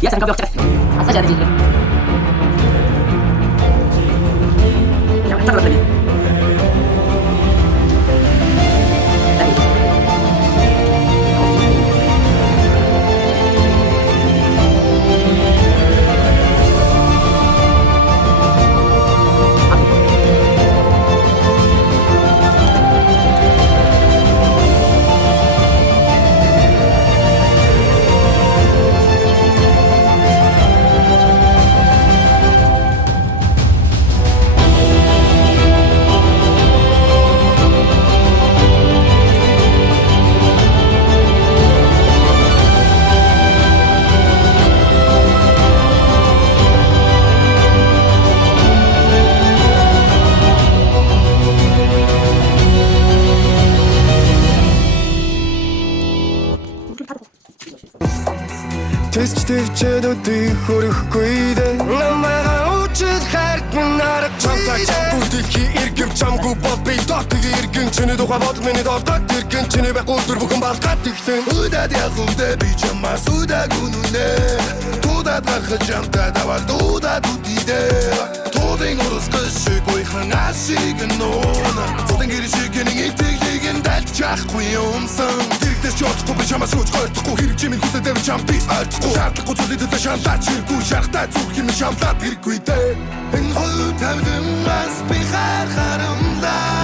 Я сам кабель. Асаж яды жилээ. Я так вот. Тэсчтэй өдөө хөрөхгүй дээ. Намайга үчид хайрт минь арга чамтай бүдэлхий иргэв чамгүй бол би дотыг иргэн чиний тухай бод миний дотог иргэн чиний байхгүй дөр бүхэн балгаад ихсэн. Удаад явахудаа би чамаас удаагүй нүнэ. Тудаад гарах чамтай давал дудаад үдидээ. Тудын урсгал шиг гойхон асиг нуна. Тудын гэршиг нэг итгэхийг дальч яахгүй юмсан. Тэрэгдэж чадахгүй би чамаас үуч гойхгүй хэрэг чимийн хүсэдэй чам би ойлгохгүй. Шаардлагагүй зүйлүүдэд шаналаач хэрэггүй шарахтай зүрх юм шамлаад хэрэггүй дээ. Энэ хоёр тавдмаас би хайр харамлаа.